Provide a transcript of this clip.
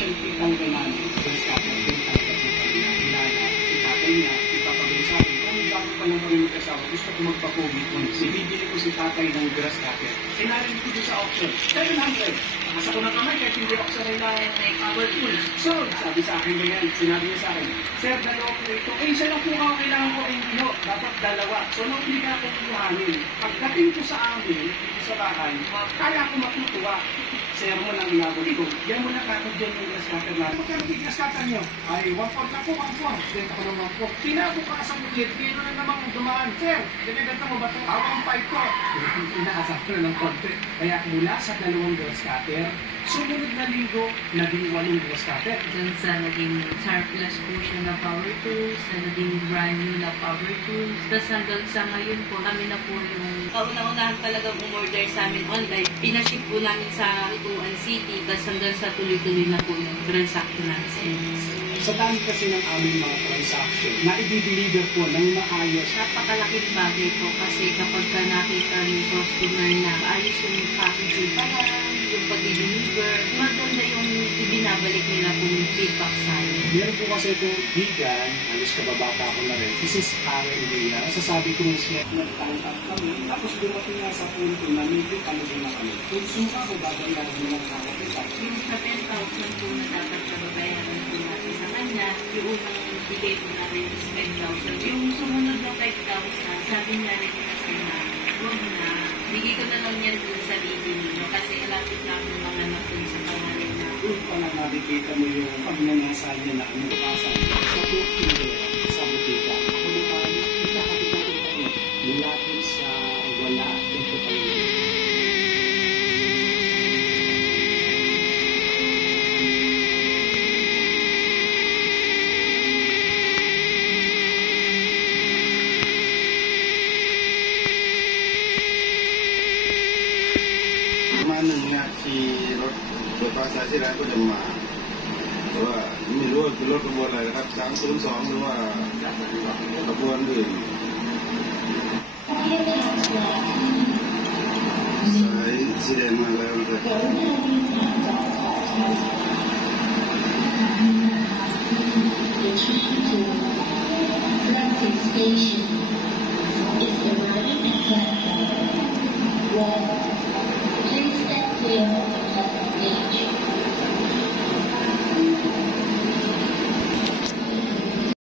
siyang kitang kailangan. Basta ka, benta ka kilala, itatay niya, ipapagay sa akin. Kung bago pa lang kami mag-asawa, gusto ko magpa-COVID once. Ibibili ko si tatay ng grass cutter. Narinig ko doon sa auction, 700. Nakasa ko ng kamay kahit hindi ako sanay na power tools. So, sabi sa akin ganyan, sinabi niya sa akin, Sir, dalawa po ito. Eh, isa lang po ako, kailangan ko hindi ho. Dapat dalawa. So, naubili ka akong kuhanin. Pagdating ko sa amin, dito sa bahay, kaya ko matutuwa. Sermon ang inabot ko. Diyan mo na kakad dyan yung grass cutter na. Magkano yung grass cutter niyo? Ay, 1-4 na po, 1-4. Benta ko ng 1-4. Kinabukasan ulit, kilo na namang dumaan. Sir, binibenta mo ba ito? Awang 5 ko. Inaasap ko na ng konti. Kaya mula sa 2 grass cutter, sumunod na linggo, naging 8 grass cutter. Dun sa naging surplus po siya na power tools, na naging brand new na power tools. Tapos hanggang sa ngayon po, kami na po yung kauna-unahan talagang umorder sa amin online. Pinaship po namin sa Tuan City, tapos hanggang sa tuloy-tuloy na po yung transaction natin. Sa dami kasi ng aming mga transaction, na i-deliver po ng maayos. Napakalaking bagay po kasi kapag ka nakita ng customer na ayos yung packaging pa lang, yung pag-deliver, maganda yung ibinabalik nila kung feedback sa amin. Meron po kasi ito, vegan, alis kababata ko na rin. This is Karen Villa. Sasabi ko ng siya, nagtangkap kami. Tapos dumating nga sa punto na medyo kalugin na kami. Kung suka ko, babayaran mo ng hawak isa. Yung sa 10,000 po na dapat kababayaran po natin sa kanya, yung unang bigay po natin is 10,000. Yung sumunod na 5,000, sabi niya rin kasi na, huwag na, bigay ko na lang yan dun sa living niyo kasi malapit na akong mga anak dun sa pangalan na. Doon pa na nakikita mo yung pagnanasa niya na umutasan sa tukin sa butika. Kung paano, ikakapit natin kami mula dun sa wala, ito pa yun. Mana niya si Rod berpasa sila ko din ma. Wah, ini luar keluar ke bola dekat 302 luar. Kapuan din. Saya siden malam tu. Station.